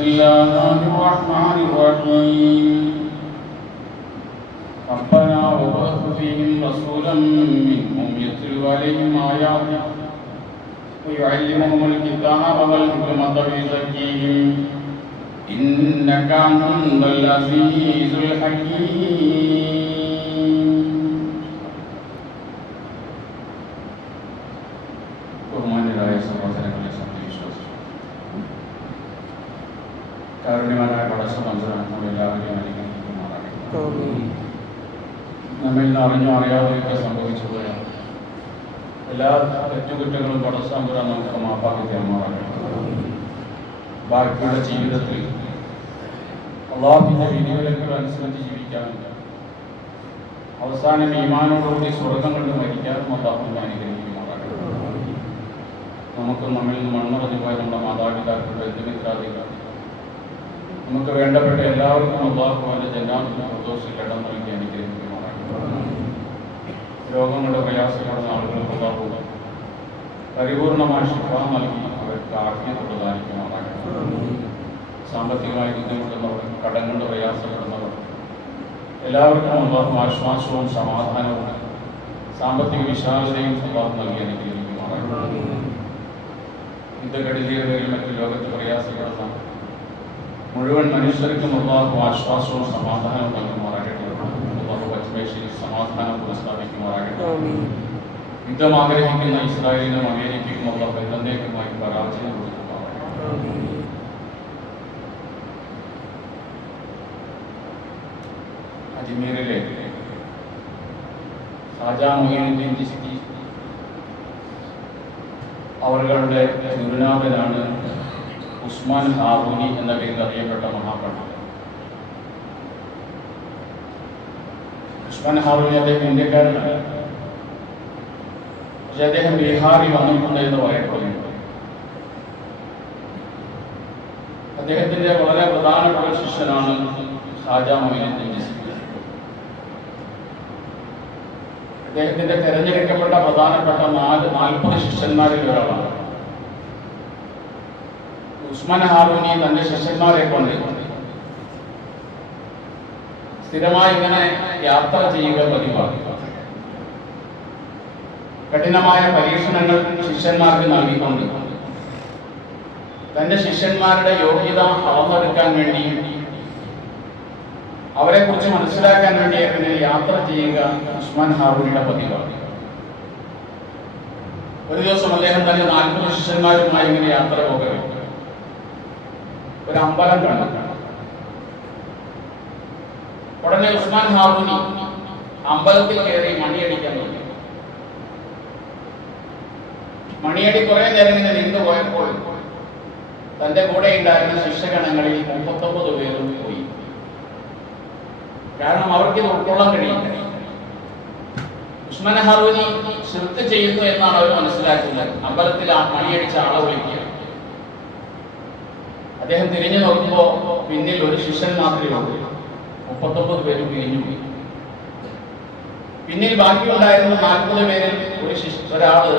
بسم الله الرحمن الرحيم ربنا وابعث فيهم رسولا منهم يتلو عليهم آياتك ويعلمهم الكتاب والحكمة ويزكيهم إنك أنت العزيز الحكيم. ബഹുമാന്യരായ സഹോദരങ്ങളെ സത്യവിശ്വാസികൾ, കാരുണ്യവാനായ പടച്ച തമ്പുരാൻ നമ്മളെല്ലാവരെയും അനുഗ്രഹിക്കുമാറാകട്ടെ. നമ്മിൽ നിന്ന് അറിഞ്ഞോ അറിയാതെയൊക്കെ സംഭവിച്ചുപോയാണ് എല്ലാ തെറ്റുകുറ്റങ്ങളും പടച്ച തമ്പുരാൻ നമുക്ക് മാപ്പാക്കി തരുമാറാകട്ടെ. ബാക്കിയുള്ള ജീവിതത്തിൽ അള്ളാഹുവിന്റെ വിധിവിലക്കുകൾ അനുസരിച്ച് ജീവിക്കാനും അവസാനം ഈമാനോടുകൂടി സ്വർഗം കൊണ്ട് മരിക്കാനും അള്ളാഹുവിനെ അനുഗ്രഹിക്കുമാറാകട്ടെ. നമുക്ക് നമ്മിൽ നിന്ന് മൺമറഞ്ഞു പോയ നമ്മുടെ മാതാപിതാക്കളുടെ ബന്ധുമിത്രാദികൾ, നമുക്ക് വേണ്ടപ്പെട്ട എല്ലാവർക്കും അള്ളാഹുവിന്റെ ജന്നാത്തുൽ ഫിർദൗസിൽ ഇടം നൽകി അനുഗ്രഹിക്കുമാറാകട്ടെ. രോഗങ്ങളുടെ പ്രയാസപ്പെടുന്ന ആളുകൾക്ക് അള്ളാഹു പരിപൂർണമായ ശിഫ നൽകി അവർക്ക് ആഫിയത്ത് പ്രദാനിക്കുമാറാകട്ടെ. സാമ്പത്തികമായി ബുദ്ധിമുട്ടുന്നവർ, കടങ്ങളുടെ പ്രയാസപ്പെടുന്നവർ എല്ലാവർക്കും അള്ളാഹു ആശ്വാസവും സമാധാനവും സാമ്പത്തിക വിശാലതയും അള്ളാഹു നൽകി അനുഗ്രഹിക്കുമാറാകട്ടെ. യുദ്ധക്കെടുതികളിൽ മറ്റു ലോകത്ത് പ്രയാസപ്പെടുന്ന മുഴുവൻ മനുഷ്യർക്കും അള്ളാഹു ആശ്വാസവും സമാധാനവും നൽകുമാറാകട്ടെ. അള്ളാഹു പശ്ചിമേഷ്യയിൽ സമാധാനം പുനഃസ്ഥാപിക്കുമാറാകട്ടെ. യുദ്ധം ആഗ്രഹിക്കുന്ന ഇസ്രായേലിനും അമേരിക്കയ്ക്കും അള്ളാഹു എന്നേക്കുമായി പരാജയം കൊടുക്കുമാറാകട്ടെ. അജ്മീറിലെ ഖാജ മൊയ്നുദ്ദീൻ ചിശ്തി അവരുടെ ഗുരുനാഥനാണ് ഉസ്മാൻ ഹാറൂനി എന്ന പേരിൽ അറിയപ്പെട്ട മഹാപണ്ഡിതൻ. ഉസ്മാൻ ഹാറൂനി അദ്ദേഹം ഇന്ത്യക്കാരനാണ്. പക്ഷെ അദ്ദേഹം ബീഹാറിൽ വന്നിട്ടുണ്ട് എന്ന് പറയപ്പെടുന്നുണ്ട്. അദ്ദേഹത്തിന്റെ വളരെ പ്രധാനപ്പെട്ട ശിഷ്യനാണ് ഖാജ മൊയ്നുദ്ദീൻ ചിശ്തി. അദ്ദേഹത്തിന്റെ തെരഞ്ഞെടുക്കപ്പെട്ട പ്രധാനപ്പെട്ട 40 ശിഷ്യന്മാരിൽ ഒരാളാണ്. ഉസ്മാൻ ഹാറൂനി തന്റെ ശിഷ്യന്മാരെ കൊണ്ട് സ്ഥിരമായി ഇങ്ങനെ യാത്ര ചെയ്യുക പതിവാണ്. കഠിനമായ പരീക്ഷണങ്ങൾ ശിഷ്യന്മാർക്ക് നൽകിക്കൊണ്ട് തന്റെ ശിഷ്യന്മാരുടെ യോഗ്യത അളന്നെടുക്കാൻ വേണ്ടി, അവരെ കുറിച്ച് മനസ്സിലാക്കാൻ വേണ്ടി ഇങ്ങനെ യാത്ര ചെയ്യുക ഉസ്മാൻ ഹാറൂനിയുടെ പതിവാണ്. ഒരു ദിവസം അദ്ദേഹം തന്നെ 40 ശിഷ്യന്മാരുമായി ഇങ്ങനെ യാത്ര പോകവേ ഒരു അമ്പലം കണ്ടു. ഉടനെ ഉസ്മാൻ ഹാറൂനി അമ്പലത്തിൽ കയറി മണിയടിക്കാൻ തുടങ്ങി. മണിയടി കുറെ നേരം ഇങ്ങനെ നിന്നു പോയപ്പോൾ തന്റെ കൂടെ ഉണ്ടായിരുന്ന ശിഷ്യഗണങ്ങളിൽ 39 പേരും പോയി. കാരണം അവർക്ക് ഇത് ഉൾക്കൊള്ളാൻ കഴിയില്ല. ഉസ്മാൻ ഹാറൂനി ശിർക്ക് ചെയ്യുന്നു എന്നാണ് അവർ മനസ്സിലാക്കുന്നത്. അമ്പലത്തിൽ ആ മണിയടിച്ച ആളെ വിളിക്കുക. അദ്ദേഹം തിരിഞ്ഞു നോക്കുമ്പോൾ പിന്നിൽ ഒരു ശിഷ്യൻ മാത്രമേ ഉള്ളൂ. 39 പേരും പിരിഞ്ഞു പോയി. പിന്നിൽ ബാക്കിയുണ്ടായിരുന്ന 40 പേരിൽ ഒരാള്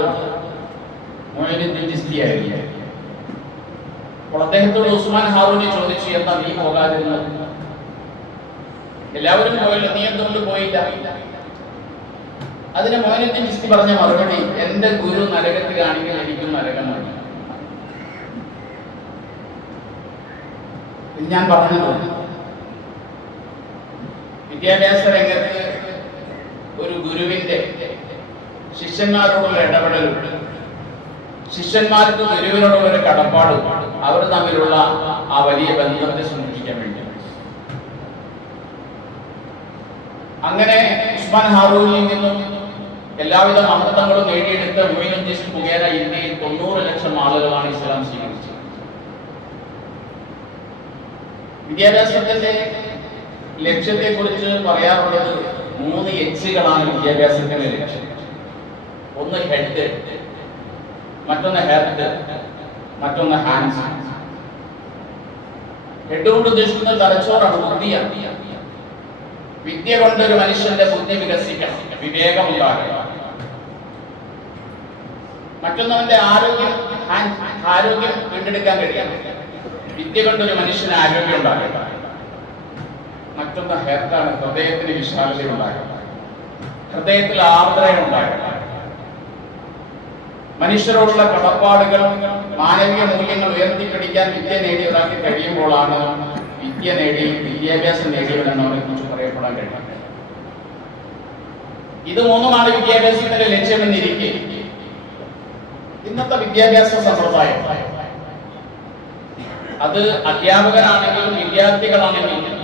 മൊയ്നുദ്ദീൻ ചിശ്തി ആയിരുന്നു. അപ്പോൾ അദ്ദേഹത്തോട് ഉസ്മാൻ ഹാറൂനി ചോദിച്ചു, എന്താ നീ പോകാതിരുന്നത്? എല്ലാവരും പോയില്ല, നീ എന്തുകൊണ്ട് പോയില്ല? അതിന് മൊയ്നുദ്ദീൻ ചിശ്തി പറഞ്ഞ മറുപടി, എന്റെ ഗുരു നരകത്തിലാണെങ്കിൽ എനിക്കും നരകം മതി. ഞാൻ പറഞ്ഞത് വിദ്യാഭ്യാസ രംഗത്ത് ഒരു ഗുരുവിന്റെ ശിഷ്യന്മാരോടുള്ള ഇടപെടലും ശിഷ്യന്മാർക്ക് ഗുരുവിനോടുള്ള ഒരു കടപ്പാടും അവർ തമ്മിലുള്ള ആ വലിയ ബന്ധത്തെ സൂചിപ്പിക്കാൻ വേണ്ടി. അങ്ങനെ ഉസ്മാൻ ഹാറൂനിയിൽ നിന്നും എല്ലാവിധ മഹത്വങ്ങളും നേടിയെടുത്ത മൊയ്നുദ്ദീൻ ചിശ്തി മുഖേന ഇന്ത്യയിൽ 90 ലക്ഷം ആളുകളാണ് ഇസ്ലാം സ്വീകരിച്ചത്. വിദ്യാഭ്യാസത്തിന്റെ ലക്ഷ്യത്തെ കുറിച്ച് പറയാറുള്ളത് 3 എച്ചുകളാണ് വിദ്യാഭ്യാസത്തിന്റെ ലക്ഷ്യം. ഒന്ന് ഹെഡ്, മറ്റൊന്ന് ഹെർട്ട്, മറ്റൊന്ന് ഹാൻഡ്സ്. ഹെഡ് കൊണ്ട് ഉദ്ദേശിക്കുന്നത് തലച്ചോറാണ്, ബുദ്ധിയാണ്. വിദ്യ കൊണ്ട് ഒരു മനുഷ്യന്റെ ബുദ്ധി വികസിക്കണം, വിവേകം ഉണ്ടാകണം. മറ്റൊന്നവന്റെ ആരോഗ്യം വീണ്ടെടുക്കാൻ കഴിയണം. വിദ്യ കൊണ്ടൊരു മനുഷ്യന് ആരോഗ്യം ഉണ്ടാകുക, മറ്റൊന്ന് ഹെർത്താണ്, ഹൃദയത്തിന് വിശാലത ഉണ്ടാകുക, ഹൃദയത്തിൽ ആർദ്രത ഉണ്ടാകുക, മനുഷ്യരോടുള്ള കടപ്പാടുകൾ, മാനവിക മൂല്യങ്ങൾ ഉയർത്തിപ്പിടിക്കാൻ വിദ്യ നേടിയ ഒരാൾക്ക് കഴിയുമ്പോഴാണ് വിദ്യാഭ്യാസം നേടിയവരെന്ന് അവരെ കുറിച്ച് പറയപ്പെടാൻ കഴിയും. ഇത് മൂന്നുമാണ് വിദ്യാഭ്യാസത്തിന്റെ ലക്ഷ്യമെന്നിരിക്കെ ഇന്നത്തെ വിദ്യാഭ്യാസ സമ്പ്രദായം അത് അധ്യാപകരാണെങ്കിലും വിദ്യാർത്ഥികളാണെങ്കിലും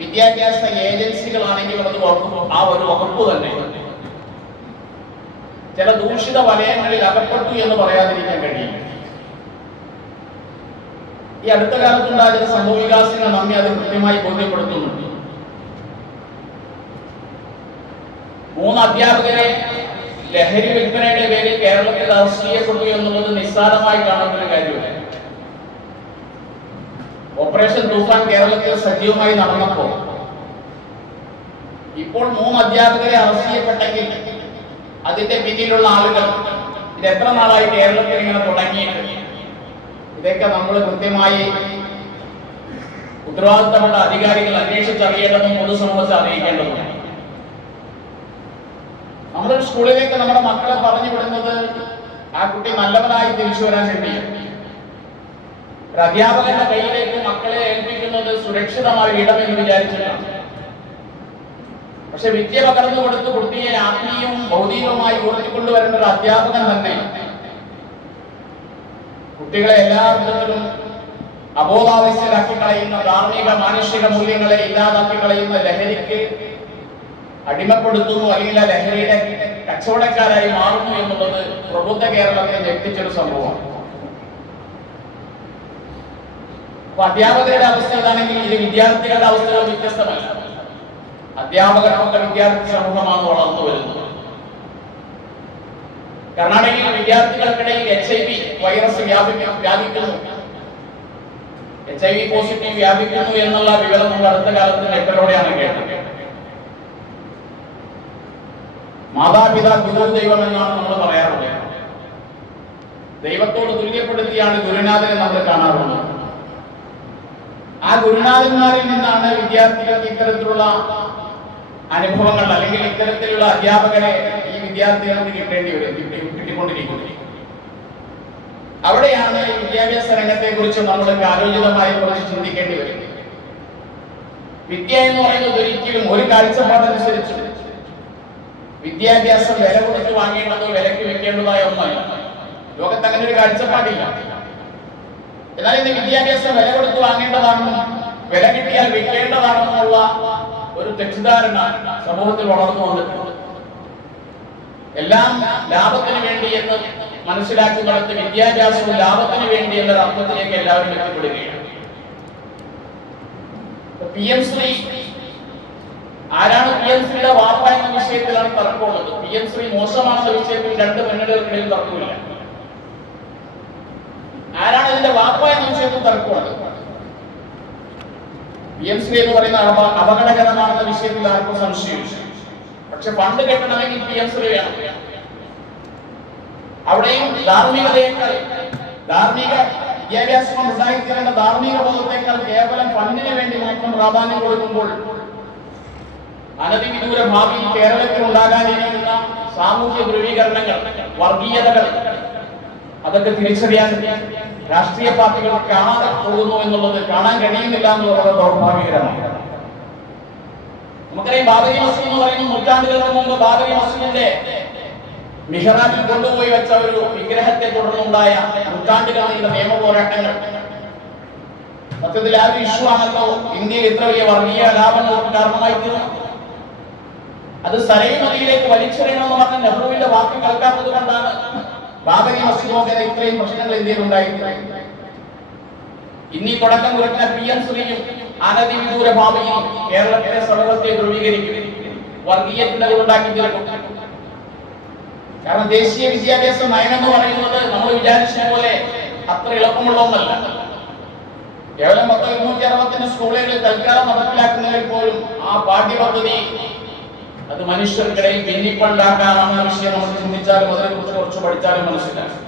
വിദ്യാഭ്യാസ ഏജൻസികളാണെങ്കിലും അത് ആ ഒരു വകുപ്പ് തന്നെ ചില ദൂഷിത വലയങ്ങളിൽ അകപ്പെട്ടു എന്ന് പറയാതിരിക്കാൻ കഴിയില്ല. ഈ അടുത്ത കാലത്തുണ്ടായ ചില സംഭവ വികാസങ്ങൾ നമ്മെ അത് കൃത്യമായി ബോധ്യപ്പെടുത്തുന്നുണ്ട്. 3 അധ്യാപകരെ ലഹരി വിൽപ്പനയുടെ പേരിൽ കേരളത്തിൽ അറസ്റ്റ് ചെയ്യപ്പെട്ടു എന്നുള്ളത് നിസ്സാരമായി കാണുന്ന ഒരു കാര്യമല്ല. ഓപ്പറേഷൻ തൂഫാൻ കേരളത്തിൽ സജീവമായി നടന്നപ്പോൾ ഇപ്പോൾ 3 അധ്യാപകരെ അറസ്റ്റ് ചെയ്യപ്പെട്ടെങ്കിൽ അതിന്റെ പിന്നിലുള്ള ആളുകൾ ഇത് എത്ര നാളായി കേരളത്തിൽ ഇങ്ങനെ തുടങ്ങിയിട്ട് ഇതൊക്കെ നമ്മൾ കൃത്യമായി ഉത്തരവാദിത്തമുള്ള അധികാരികൾ അന്വേഷിച്ചറിയേണ്ടതും പൊതുസമൂഹത്തെ അറിയിക്കേണ്ടതും. നമ്മുടെ സ്കൂളിലേക്ക് നമ്മുടെ മക്കളെ പറഞ്ഞു വിടുന്നത് ആ കുട്ടി നല്ലവനായി തിരിച്ചു വരാൻ വേണ്ടിയാണ്. ഒരു അധ്യാപകന്റെ കയ്യിലേക്ക് മക്കളെ ഏൽപ്പിക്കുന്നത് സുരക്ഷിതമായ ഇടമെന്ന് വിചാരിച്ചിട്ടാണ്. പക്ഷെ വിദ്യ പകർന്നു കൊടുത്ത് കുട്ടിയെ ആത്മീയവും ഭൗതികവുമായി ഉയർത്തിക്കൊണ്ടുവരേണ്ട ഒരു അധ്യാപകൻ തന്നെ കുട്ടികളെ എല്ലാ അർത്ഥത്തിലും അബോധാവസ്ഥയിലാക്കി കളയുന്ന, ധാർമ്മിക മാനുഷിക മൂല്യങ്ങളെ ഇല്ലാതാക്കി കളയുന്ന ലഹരിക്ക് അടിമപ്പെടുത്തുന്നു, അല്ലെങ്കിൽ ആ ലഹരിയുടെ കച്ചവടക്കാരായി മാറുന്നു എന്നുള്ളത് പ്രബുദ്ധ കേരളത്തെ ഞെട്ടിച്ചൊരു സംഭവമാണ്. അപ്പൊ അധ്യാപകരുടെ അവസ്ഥ ഇതാണെങ്കിൽ ഇത് വിദ്യാർത്ഥികളുടെ അവസ്ഥകൾ വ്യത്യസ്തമല്ല. അധ്യാപകരൊക്കെ വിദ്യാർത്ഥി സമൂഹമാണ് വളർന്നു വരുന്നത്. കർണാടകയിൽ വിദ്യാർത്ഥികൾക്കിടയിൽ HIV വൈറസ് വ്യാപിക്കുന്നു, HIV പോസിറ്റീവ് വ്യാപിക്കുന്നു എന്നുള്ള വിവരം നമ്മൾ അടുത്ത കാലത്ത് നെറ്റിലൂടെയാണ് കേട്ടത്. മാതാപിതാ ഗുരുദൈവം എന്നാണ് നമ്മൾ പറയാറുള്ളത്. ദൈവത്തോട് തുല്യപ്പെടുത്തിയാണ് ഗുരുനാഥനെ നമ്മൾ കാണാറുള്ളത്. ആ ഗുരുനാഥന്മാരിൽ നിന്നാണ് വിദ്യാർത്ഥികൾക്ക് ഇത്തരത്തിലുള്ള അനുഭവങ്ങൾ അല്ലെങ്കിൽ ഇത്തരത്തിലുള്ള അധ്യാപകരെ ഈ വിദ്യാർത്ഥികൾക്ക് കിട്ടിക്കൊണ്ടിരിക്കുന്നത്. അവിടെയാണ് ഈ വിദ്യാഭ്യാസ രംഗത്തെ കുറിച്ച് നമ്മൾ കാലോചിതമായി കുറിച്ച് ചിന്തിക്കേണ്ടി വരുന്നത്. വിദ്യ എന്ന് പറയുന്നത് ഒരിക്കലും ഒരു കാഴ്ചപ്പാടനുസരിച്ച് വിദ്യാഭ്യാസം വില കൊടുത്ത് വാങ്ങേണ്ടതോ വിലക്ക് വെക്കേണ്ടതായ ഒന്നല്ല. ലോകത്ത് അങ്ങനെ ഒരു കാഴ്ചപ്പാടില്ല. എന്നാൽ ഇന്ന് വിദ്യാഭ്യാസം വില കൊടുത്ത് വാങ്ങേണ്ടതാണെന്നും വില കിട്ടിയാൽ വിൽക്കേണ്ടതാണെന്നുള്ള ഒരു തെറ്റിദ്ധാരണ സമൂഹത്തിൽ വളർന്നു വന്നിട്ടുണ്ട്. എല്ലാം ലാഭത്തിന് വേണ്ടി എന്ന് മനസ്സിലാക്കുന്നിടത്ത് വിദ്യാഭ്യാസവും ലാഭത്തിന് വേണ്ടി എന്നൊരു അർത്ഥത്തിലേക്ക് എല്ലാവരും എത്തിപ്പെടുകയാണ്. PM ശ്രീ ആരാണ് PM ശ്രീയുടെ വാപ്പ എന്ന വിഷയത്തിലാണ് തർക്കമുള്ളത്. PM ശ്രീ മോശമാണെന്ന വിഷയത്തിൽ 2 മുന്നണികൾക്കിടയിൽ തർക്കമില്ല. ആരാണ് ഇതിന്റെ വാപ്പ എന്ന വിഷയത്തിൽ തർക്കമുള്ളത്. PM ശ്രീ എന്ന് പറയുന്ന അപകടകരമാണെന്ന വിഷയത്തിൽ ആർക്കും സംശയമില്ല. പക്ഷെ ഫണ്ട് കെട്ടണമെങ്കിൽ PM ശ്രീ വേണം. അവിടെയും ധാർമ്മികതയേക്കാൾ, ധാർമ്മിക വിദ്യാഭ്യാസം ഉണ്ടായിത്തീരേണ്ട ധാർമ്മിക ബോധത്തെക്കാൾ കേവലം ഫണ്ടിന് വേണ്ടി മാത്രം പ്രാധാന്യം കൊടുക്കുമ്പോൾ അനധിവിദൂര ഭാവിയിൽ കേരളത്തിൽ ഉണ്ടാകാനിരിക്കുന്ന സാമൂഹ്യ ധ്രുവീകരണങ്ങൾ, വർഗീയതകൾ അതൊക്കെ തിരിച്ചറിയാൻ രാഷ്ട്രീയ പാർട്ടികൾ കാണാതെ പോകുന്നു എന്നുള്ളത്, കാണാൻ കഴിയുന്നില്ല എന്നുള്ളത് ദൗർഭാഗ്യകരമാണ്. നമുക്കറിയാം, ബാബരി മസ്ജിദ് എന്ന് പറയുന്ന നൂറ്റാണ്ടുകൾക്ക് മുമ്പ് ബാബരി മസ്ജിദിന്റെ മിഹ്റാബിൽ കൊണ്ടുപോയി വെച്ച ഒരു വിഗ്രഹത്തെ തുടർന്നുണ്ടായ നൂറ്റാണ്ടുകളുടെ നിയമ പോരാട്ടങ്ങൾ സത്യത്തിൽ ആ ഒരു ഇഷ്യൂ ആണല്ലോ ഇന്ത്യയിൽ ഇത്ര വലിയ വർഗീയ ലാഭങ്ങൾക്ക് കാരണമായി തീർന്നു. അത് സരയൂ നദിയിലേക്ക് വലിച്ചെറിയണമെന്ന് പറഞ്ഞ നെഹ്റുവിന്റെ വാക്ക് കേൾക്കാത്തത് കൊണ്ടാണ് ബാബരി മസ്ജിദ് നോക്കിയ ഇത്രയും പ്രശ്നങ്ങൾ ഇന്ത്യയിൽ ഉണ്ടായിരുന്നത്. ഇന്നീ തുടക്കം കുറിക്കുന്ന PM ശ്രീയും അനധിവിദൂര ഭാവിയിൽ കേരളത്തിലെ സമൂഹത്തെ ധ്രുവീകരിക്കും, വർഗീയത്തിനെ ഉണ്ടാക്കി തീർക്കും. കാരണം ദേശീയ വിദ്യാഭ്യാസ നയം എന്ന് പറയുന്നത് നമ്മൾ വിചാരിച്ച പോലെ അത്ര എളുപ്പമുള്ള ഒന്നല്ല. കേവലം 260 സ്കൂളുകളിൽ തൽക്കാലം നടപ്പിലാക്കുന്നതിൽ പോലും ആ പാഠ്യപദ്ധതി അത് മനുഷ്യർക്കിടയിൽ ഭിന്നിപ്പുണ്ടാക്കാമെന്ന വിഷയം നമ്മൾ ചിന്തിച്ചാലും അതിനെക്കുറിച്ച് കുറച്ച് പഠിച്ചാലും മനസ്സിലാക്കും.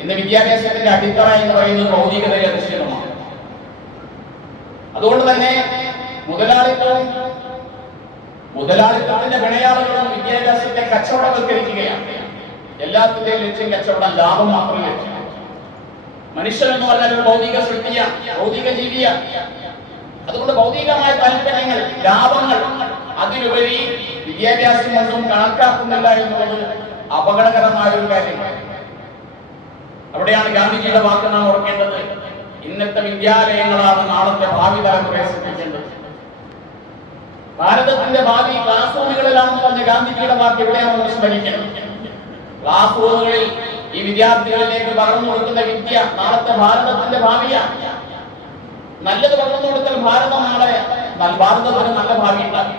ഇന്ന് വിദ്യാഭ്യാസത്തിന്റെ അടിത്തറ എന്ന് പറയുന്നത് ഭൗതികതയെ അധിഷ്ഠിതമാണ്. അതുകൊണ്ട് തന്നെ മുതലാളിത്തത്തിന്റെ വിളയാളുകളും വിദ്യാഭ്യാസത്തെ കച്ചവടവൽക്കരിക്കുകയാണ്. എല്ലാത്തിന്റെയും ലക്ഷ്യം കച്ചവടം, ലാഭം മാത്രം ലക്ഷ്യം. മനുഷ്യൻ എന്ന് പറഞ്ഞാൽ ഒരു ഭൗതിക സൃഷ്ടിയാണ്, ഭൗതിക ജീവിയാണ്. അതുകൊണ്ട് ഭൗതികമായ താല്പര്യങ്ങൾ, ലാഭങ്ങൾ അതിലുപരി വിദ്യാഭ്യാസം ഒന്നും കണക്കാക്കുന്നില്ല എന്നുള്ളത് അപകടകരമായ ഒരു കാര്യമാണ്. അവിടെയാണ് ഗാന്ധിജിയുടെ വാക്ക് നാം ഓർക്കേണ്ടത്. ഇന്നത്തെ വിദ്യാലയങ്ങളാണ് നാളത്തെ ഭാവി തലമുറയെ സൃഷ്ടിക്കേണ്ടത്. ഭാരതത്തിന്റെ ഭാവി ക്ലാസ് റൂമുകളിലാണെന്ന് പറഞ്ഞ ഗാന്ധിജിയുടെ വാക്ക് എവിടെയാണ് നമ്മൾ സ്മരിക്കണം? ക്ലാസ് റൂമുകളിൽ ഈ വിദ്യാർത്ഥികളിലേക്ക് പകർന്നു കൊടുക്കുന്ന വിദ്യ നാളത്തെ ഭാരതത്തിന്റെ ഭാവിയാണ്. നല്ലത് പകർന്നു കൊടുത്താൽ ഭാരതം നാളെ ഭാരതത്തിന് നല്ല ഭാവി ഉണ്ടാകും,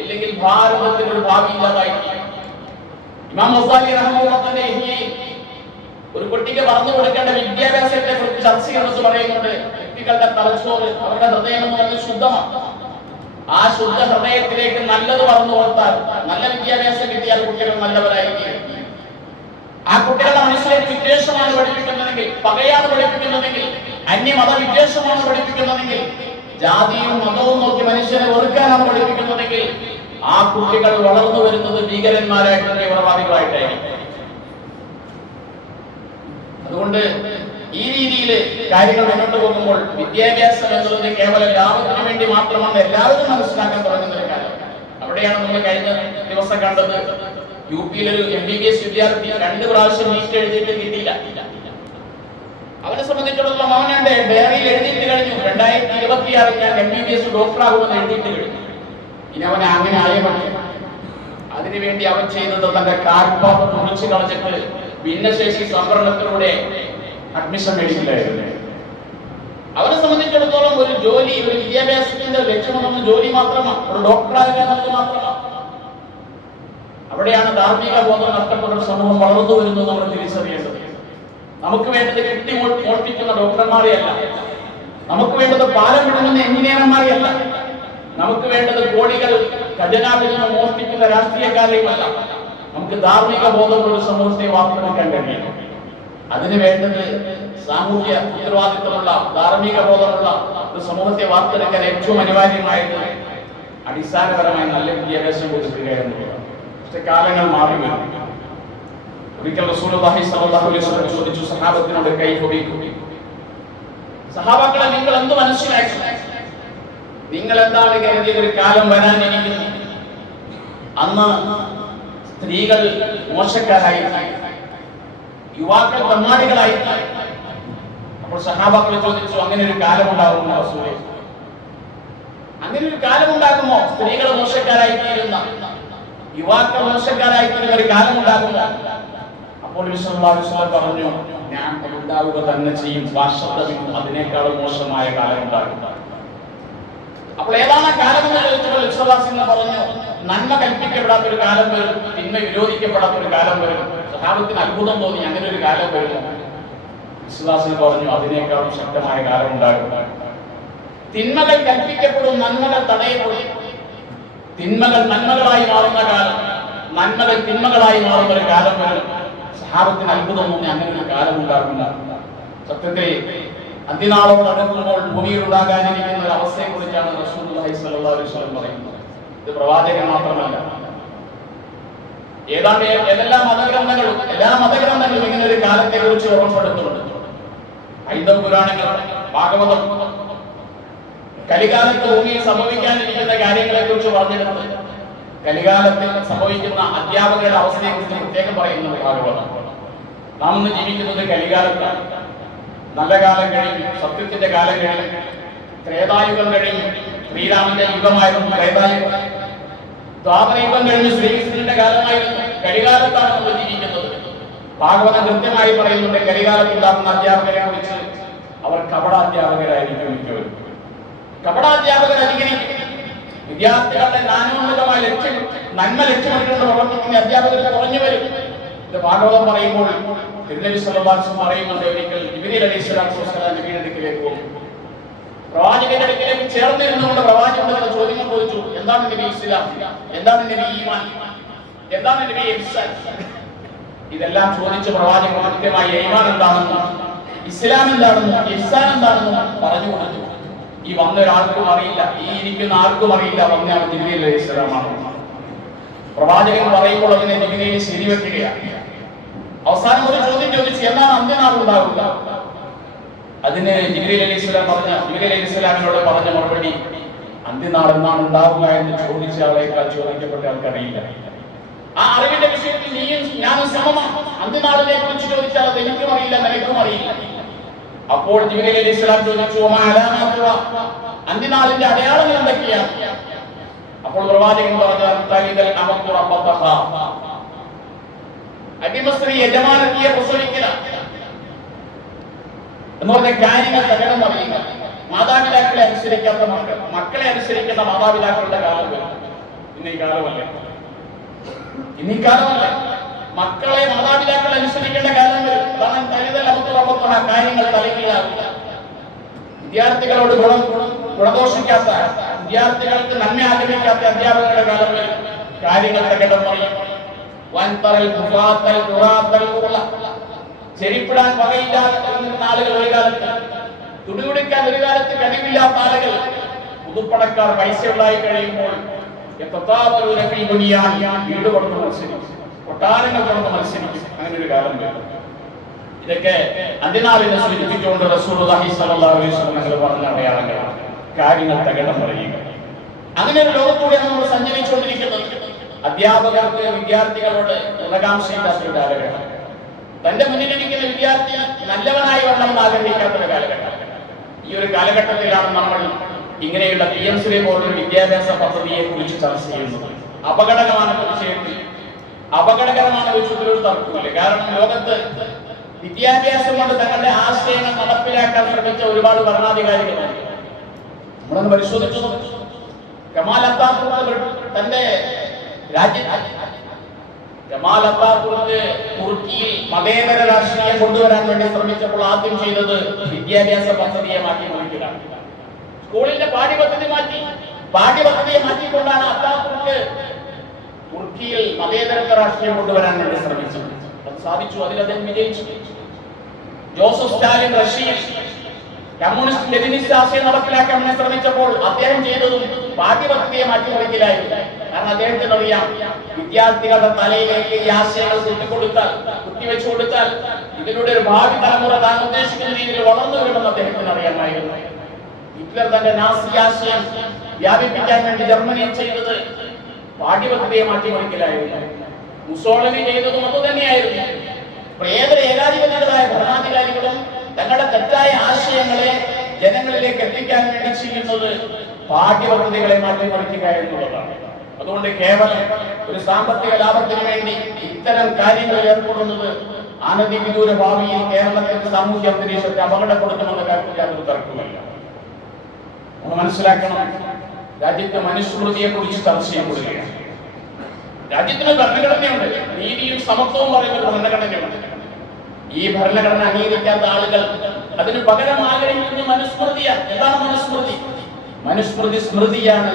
ഇല്ലെങ്കിൽ ഭാരതത്തിന് ഒരു ഭാവി ഇല്ലാതായിരിക്കും. ഇമാം ഗസാലി റഹ്മത്തുള്ളാഹി ഒരു കുട്ടിക്ക് പറഞ്ഞു കൊടുക്കേണ്ട വിദ്യാഭ്യാസത്തെ കുറിച്ച് ചർച്ച ചെയ്യുന്നത് പറയുന്നുണ്ട്. കുട്ടികളുടെ തലച്ചോറ്, അവരുടെ ഹൃദയം എന്ന് പറയുന്നത് ശുദ്ധമാണ്. ആ ശുദ്ധ ഹൃദയത്തിലേക്ക് നല്ലത് പറഞ്ഞു കൊടുത്താൽ, നല്ല വിദ്യാഭ്യാസം കിട്ടിയാൽ കുട്ടികൾ നല്ലവരായിരിക്കും. ആ കുട്ടികളുടെ മനസ്സിലേക്ക് വിദ്വേഷമാണ് പഠിപ്പിക്കുന്നതെങ്കിൽ, പകയാണ് പഠിപ്പിക്കുന്നതെങ്കിൽ, അന്യമത വിദ്വേഷമാണ് പഠിപ്പിക്കുന്നതെങ്കിൽ, ജാതിയും മതവും നോക്കി മനുഷ്യനെ വെറുക്കാനാണ് പഠിപ്പിക്കുന്നതെങ്കിൽ, ആ കുട്ടികൾ വളർന്നു വരുന്നത് ഭീകരന്മാരായിട്ടും തീവ്രവാദികളായിട്ടായിരിക്കും. അതുകൊണ്ട് ഈ രീതിയിൽ കാര്യങ്ങൾ മുന്നോട്ട് പോകുമ്പോൾ വിദ്യാഭ്യാസം എന്നുള്ളത് കേവലം ലാഭത്തിന് വേണ്ടി മാത്രമാണ് എല്ലാവരും മനസ്സിലാക്കാൻ തുടങ്ങുന്ന ഒരു കാര്യം. അവിടെയാണ് നമ്മൾ കഴിഞ്ഞ ദിവസം കണ്ടത്. യു പിയിലൊരു MBBS വിദ്യാർത്ഥി 2 പ്രാവശ്യം നീറ്റ് എഴുതിയിട്ട് കിട്ടിയില്ല. അവനെ സംബന്ധിച്ചിടത്തോളം അവനെ ഡയറിയിൽ എഴുതിയിട്ട് കഴിഞ്ഞു, 2026 ഞാൻ MBBS ഡോക്ടറാകുമെന്ന് എഴുതിയിട്ട് കഴിഞ്ഞു. ഇനി അവനെ അങ്ങനെ ആയ പറ്റും. അതിനുവേണ്ടി അവൻ ചെയ്തത് തന്റെ കാൽപ്പാട് തുറച്ചു കളഞ്ഞിട്ട് ഭിന്നശേഷി സംവരണത്തിലൂടെ അഡ്മിഷൻ മേടിക്കില്ലായിരുന്നു. അവരെ സംബന്ധിച്ചിടത്തോളം ഒരു ജോലി, ഒരു വിദ്യാഭ്യാസത്തിന്റെ ലക്ഷ്യമെന്നത് ജോലി മാത്രമാണ്, ഒരു ഡോക്ടറാകുക എന്നത് മാത്രമാണ്. അവിടെയാണ് ധാർമ്മിക ബോധം നഷ്ടപ്പെട്ട സമൂഹം വളർന്നു വരുന്നത് നമ്മൾ തിരിച്ചറിയേണ്ടത്. നമുക്ക് വേണ്ടത് കെട്ടി മോഷ്ടിക്കുന്ന ഡോക്ടർമാരെയല്ല, നമുക്ക് വേണ്ടത് പാലം വിടുന്ന എഞ്ചിനീയർമാരെയല്ല, നമുക്ക് വേണ്ടത് കോടികൾ ഖജനാവിൽ നിന്ന് മോഷ്ടിക്കുന്ന രാഷ്ട്രീയക്കാരെയുമല്ല. നമുക്ക് ധാർമ്മിക ബോധമുള്ള സമൂഹത്തെ വാർത്തെടുക്കാൻ കഴിയണം. അതിന് വേണ്ടത് സാമൂഹ്യ ഉത്തരവാദിത്വമുള്ള, ധാർമ്മിക ബോധമുള്ള ഒരു സമൂഹത്തെ വാർത്തെടുക്കാൻ ഏറ്റവും അനിവാര്യമായത് അടിസ്ഥാനപരമായി നല്ല വിദ്യാഭ്യാസം കൊടുക്കുക എന്നുള്ളതാണ്. പക്ഷെ കാലങ്ങൾ മാറി വരും. ഒരിക്കൽ റസൂലുള്ളാഹി സ്വല്ലല്ലാഹു അലൈഹി വസല്ലം ചോദിച്ചു സഹാബത്തിനോട്, കൈഫ ബിക്കും, സഹാബാക്കളെ നിങ്ങൾ എന്ത് മനസ്സിലാക്കി? നിങ്ങൾ എന്താണ് കരുതിയ ഒരു കാലം വരാനിരിക്കുന്നു, അന്ന് സ്ത്രീകൾ മോശക്കാരായി, യുവാക്കൾ കണ്ണാടികളായി. അപ്പോൾ സഹാബാക്കൾ ചോദിച്ചു, അങ്ങനെ ഒരു കാലം ഉണ്ടാകുമോ റസൂലേ? അങ്ങനെ ഒരു കാലം ഉണ്ടാകുമോ? സ്ത്രീകൾ മോശക്കാരായി തീരുന്ന, യുവാക്കൾ മോശക്കാരായി തീരുന്ന ഒരു കാലം ഉണ്ടാകുമോ? അപ്പോൾ നബി സല്ലല്ലാഹു അലൈഹി വസല്ലം പറഞ്ഞു, ഞാൻ ഉണ്ടാവുക തന്നെ ചെയ്യും, അതിനേക്കാളും മോശമായ കാലം ഉണ്ടാകും. അപ്പോൾ ഏതാണ് കാലം എന്ന് ചോദിച്ചപ്പോൾ വിശ്വാസികൾ പറഞ്ഞു, നന്മ കൽപ്പിക്കപ്പെടാത്ത ഒരു കാലം വരും, തിന്മ വിരോധിക്കപ്പെടാത്ത ഒരു കാലം വരും. സഹാബത്തിന് അത്ഭുതം തോന്നി, അങ്ങനെ ഒരു കാലം വരുമോ? വിശ്വാസികൾ പറഞ്ഞു, അതിനേക്കാളും ശക്തമായ കാലം ഉണ്ടാകും. തിന്മകൾ കൽപ്പിക്കപ്പെടും, നന്മകൾ തടയപ്പെടും. തിന്മകൾ നന്മകളായി മാറുന്ന കാലം, നന്മകൾ തിന്മകളായി മാറുന്ന ഒരു കാലം വരും. സഹാബത്തിന് അത്ഭുതം തോന്നി, അങ്ങനെ ഒരു കാലം ഉണ്ടാകില്ല. സത്യത്തിൽ അന്ത്യനാളോടടുക്കുമ്പോൾ ഭൂമിയിൽ ഉണ്ടാകാനിരിക്കുന്ന ഒരു അവസ്ഥയെ കുറിച്ചാണ് റസൂലുള്ളാഹി സ്വല്ലല്ലാഹു അലൈഹി വസല്ലം പറയുന്നത്. ഇത് പ്രവാചകൻ മാത്രമല്ല, എല്ലാ മതഗ്രന്ഥങ്ങളും ഇങ്ങനെ ഒരു കാലത്തെ കുറിച്ച് ഓർമ്മപ്പെടുത്തുന്നുണ്ട്. ഹൈന്ദവ പുരാണങ്ങൾ, ഭാഗവതം കലികാലത്ത് ഭൂമിയിൽ സംഭവിക്കാനിരിക്കുന്ന കാര്യങ്ങളെ കുറിച്ച് പറഞ്ഞിട്ടുണ്ട്. കലികാലത്തിൽ സംഭവിക്കുന്ന അധ്യാപകരുടെ അവസ്ഥയെ കുറിച്ച് പ്രത്യേകം പറയുന്നത് ഭാഗവതം. നാം ഇന്ന് ജീവിക്കുന്നത് കലികാലത്താണ്. നല്ല കാലം കഴിഞ്ഞു, സത്യത്തിന്റെ കാലം കഴിഞ്ഞു, ത്രേതായുഗം കഴിഞ്ഞു, ശ്രീരാമന്റെ യുഗമായിരുന്നു ത്രേതായുഗം. ദ്വാപരയുഗം കഴിഞ്ഞു, ശ്രീകൃഷ്ണന്റെ കാലമായിരുന്നു. കലികാലത്താണ് നമ്മൾ ജീവിക്കുന്നത്. ഭാഗവതം കൃത്യമായി പറയുന്നുണ്ട്, കലികാലത്തുണ്ടാകുന്ന അധ്യാപകരെ കുറിച്ച് അവർ കപടാധ്യാപകരായിരിക്കും. മിക്കവരും കപടാധ്യാപകർ അനുകരിക്കും. വിദ്യാർത്ഥികളുടെ നാനോന്നതമായ നന്മ ലക്ഷ്യമിട്ടുകൊണ്ട് പ്രവർത്തിക്കുന്ന അധ്യാപകർ കുറഞ്ഞു വരും. ഇത് ഭാഗവതം പറയുമ്പോൾ തിരുനബി സല്ലല്ലാഹു അലൈഹി വസല്ലം പറയുന്നുണ്ട്, ഒരിക്കൽ ജിബ്രീൽ അലൈഹിസ്സലാത്തു വസ്സലാം നബിയുടെ അടുക്കലേക്ക് പോകും. പ്രവാചകന്റെ അടുക്കലേക്ക് ചേർന്നിരുന്നുകൊണ്ട് പ്രവാചകനോട് ചോദ്യങ്ങൾ ചോദിച്ചു. എന്താണ് നബി ഇസ്ലാം? എന്താണ് നബി ഈമാൻ? എന്താണ് നബി ഇഹ്സാൻ? ഇതെല്ലാം ചോദിച്ച പ്രവാചകൻ കൃത്യമായി ഈമാൻ എന്താണെന്നും ഇസ്ലാം എന്താണെന്നും ഇഹ്സാൻ എന്താണെന്നും പറഞ്ഞു കൊടുത്തു. ഈ വന്ന ഒരാൾക്കും അറിയില്ല, ഈ ഇരിക്കുന്ന ആർക്കും അറിയില്ല വന്നയാൾ ജിബ്രീൽ അലൈഹിസ്സലാമാണ്. പ്രവാചകൻ പറയുമ്പോൾ അതിനെ ജിബ്രീൽ ശരിവെക്കുകയാണ്. അവസാനം ഒരു ചോദ്യം ചോദിച്ചു, എന്നാണ് അന്ത്യനാൾ ഉണ്ടാവുക? അതിന് ജിബ്രീൽ അലൈഹിസ്സലാമിനോട് പറഞ്ഞ മറുപടി, അന്ത്യനാൾ എന്നാണ് ഉണ്ടാവുക എന്ന് ചോദിച്ച ആളേക്കാൾ ചോദിക്കപ്പെട്ട ആൾക്കറിയില്ല. ആ അറിവിന്റെ വിഷയത്തിൽ നീയും ഞാനും സമമാണ്. അന്ത്യനാളിനെ കുറിച്ച് ചോദിച്ചാൽ അത് എനിക്കും അറിയില്ല, നിനക്കും അറിയില്ല. അപ്പോൾ ജിബ്രീൽ അലൈഹിസ്സലാം ചോദിച്ചു, അന്ത്യനാളിന്റെ അടയാളങ്ങൾ എന്തൊക്കെയാണ്? അപ്പോൾ പ്രവാചകൻ പറഞ്ഞു, അടിമസ്ത്രീ യജമാനത്തിയെ പ്രസവിക്കുക എന്ന് പറഞ്ഞ കാര്യങ്ങൾ തകരം അറിയുക. മാതാപിതാക്കളെ അനുസരിക്കാത്ത മക്കളെ അനുസരിക്കുന്ന മാതാപിതാക്കളുടെ കാലം വരും. ഇന്ന് ഈ കാലമല്ല, മക്കളെ മാതാപിതാക്കളെ അനുസരിക്കേണ്ട കാലം വരും. കാര്യങ്ങൾ തലകീഴാവില്ല. വിദ്യാർത്ഥികളോട് ഗുണദോഷിക്കാത്ത, വിദ്യാർത്ഥികൾക്ക് നന്മ ആഗ്രഹിക്കാത്ത അധ്യാപകരുടെ കാലം വരും. കാര്യങ്ങൾ തകടം പറയും. ചെരിപ്പിടാൻ വകയില്ലാത്ത ആളുകൾ ഒരു കാലത്ത്, തുടികുടിക്കാൻ ഒരു കാലത്ത് കഴിവില്ലാത്ത ആളുകൾ, പുതുപ്പണക്കാർ പൈസയുണ്ടായി കഴിയുമ്പോൾ വീട് കൊടുത്ത് മത്സരിക്കും, കൊട്ടാരങ്ങൾ കൊടുത്ത് മത്സരിക്കും. അങ്ങനെ ഒരു കാലം വരും. ഇതൊക്കെ അന്ത്യനാളിനെ സൂചിപ്പിച്ചുകൊണ്ട് റസൂലുള്ളാഹി സ്വല്ലല്ലാഹു അലൈഹി വസല്ലം പറഞ്ഞ അടയാളങ്ങളാണ്. കാര്യങ്ങൾ തകടം പറയുക. അങ്ങനെ ഒരു ലോകത്തൂടെയാണ് നമ്മൾ സഞ്ചരിച്ചുകൊണ്ടിരിക്കുന്നത്. അധ്യാപകർക്ക് വിദ്യാർത്ഥികളോട് ഉലകാംക്ഷയില്ലാത്ത കാലഘട്ടം. തന്റെ മുന്നിലിരിക്കുന്ന വിദ്യാർത്ഥി നല്ലവനായി വരണമെന്ന് ആഗ്രഹിക്കാത്ത ഒരു കാലഘട്ടം. ഈ ഒരു കാലഘട്ടത്തിലാണ് നമ്മൾ ഇങ്ങനെയുള്ള PMC പോലുള്ള വിദ്യാഭ്യാസ പദ്ധതിയെ കുറിച്ച് ചർച്ച ചെയ്യുന്നത്. അപകടകരമാണ് വിഷയത്തിൽ, അപകടകരമാണ് വിഷയത്തിൽ ഒരു തർക്കമില്ല. കാരണം ലോകത്ത് വിദ്യാഭ്യാസം കൊണ്ട് തങ്ങളുടെ ആശയങ്ങൾ നടപ്പിലാക്കാൻ ശ്രമിച്ച ഒരുപാട് ഭരണാധികാരികളുണ്ട്. നമ്മളൊന്ന് പരിശോധിച്ചു. കമാൽ അത്താതുർക്ക് തന്റെ തുർക്കിയിൽ മതേതര രാഷ്ട്രീയം കൊണ്ടുവരാൻ വേണ്ടി ശ്രമിച്ചപ്പോൾ ആദ്യം ചെയ്തത് വിദ്യാഭ്യാസ പദ്ധതിയെ മാറ്റി മറിക്കലാണ്. സ്കൂളിന്റെ പാഠ്യപദ്ധതിയെ മാറ്റിക്കൊണ്ടാണ് അത്താതുർക്ക് തുർക്കിയിൽ മതേതര രാഷ്ട്രീയം കൊണ്ടുവരാൻ വേണ്ടി ശ്രമിച്ചത്. അത് സാധിച്ചു, അതിൽ അദ്ദേഹം വിജയിച്ചു. ജോസഫ് സ്റ്റാലിൻ റഷ്യയിൽ കമ്മ്യൂണിസ്റ്റ് ലെനിനിസ്റ്റ് ആശയം നടപ്പിലാക്കാൻ വേണ്ടി ശ്രമിച്ചപ്പോൾ അദ്ദേഹം ചെയ്തതും പാഠ്യപദ്ധതിയെ മാറ്റിമറിക്കലായിരുന്നു. കാരണം അദ്ദേഹത്തിന് അറിയാം, വിദ്യാർത്ഥികളുടെ തലയിലേക്ക് ഈ ആശയങ്ങൾ കുത്തിവെച്ചു കൊടുത്താൽ ഇതിലൂടെ ഒരു ഭാവി തലമുറ താൻ ഉദ്ദേശിക്കുന്ന രീതിയിൽ വളർന്നു വരുമെന്ന് അദ്ദേഹത്തിന് അറിയാമായിരുന്നു. ഹിറ്റ്ലർ തന്റെ നാസി ആശയം വ്യാപിപ്പിക്കാൻ വേണ്ടി ജർമ്മനിയിൽ ചെയ്തത് പാഠ്യപദ്ധതിയെ മാറ്റിമറിക്കലായിരുന്നു. മുസോളിനി ചെയ്തതും അതുതന്നെയായിരുന്നു. ഏതൊരു ഏകാധിപതികളായ ഭരണാധികാരികളും തങ്ങളുടെ തെറ്റായ ആശയങ്ങളെ ജനങ്ങളിലേക്ക് എത്തിക്കാൻ വേണ്ടി ചെയ്യുന്നത് പാഠ്യപദ്ധതികളെ മാറ്റിമറിക്കുക എന്നുള്ളതാണ്. അതുകൊണ്ട് കേവലം ഒരു സാമ്പത്തിക ലാഭത്തിന് വേണ്ടി ഇത്തരം കാര്യങ്ങളിൽ ഏർപ്പെടുന്നത് അനധിവിദൂര ഭാവിയിൽ കേരളത്തിന്റെ സാമൂഹ്യ അന്തരീക്ഷത്തെ അപകടപ്പെടുത്തുമെന്ന കാര്യത്തിൽ യാതൊരു തർക്കമില്ല. നമ്മൾ മനസ്സിലാക്കണം, രാജ്യത്തെ മനുസ്മൃതിയെ കുറിച്ച് ചർച്ച ചെയ്യപ്പെടുകയാണ്. രാജ്യത്തിന് ഭരണഘടനയുണ്ട്, നീതിയും സമത്വവും പറയുന്ന ഒരു ഭരണഘടനയുണ്ട്. ഈ ഭരണഘടന അംഗീകരിക്കാത്ത ആളുകൾ അതിന് പകരം ആഗ്രഹിക്കുന്ന മനുസ്മൃതിയാണ്. എന്താണ് മനുസ്മൃതി? മനുസ്മൃതി സ്മൃതിയാണ്.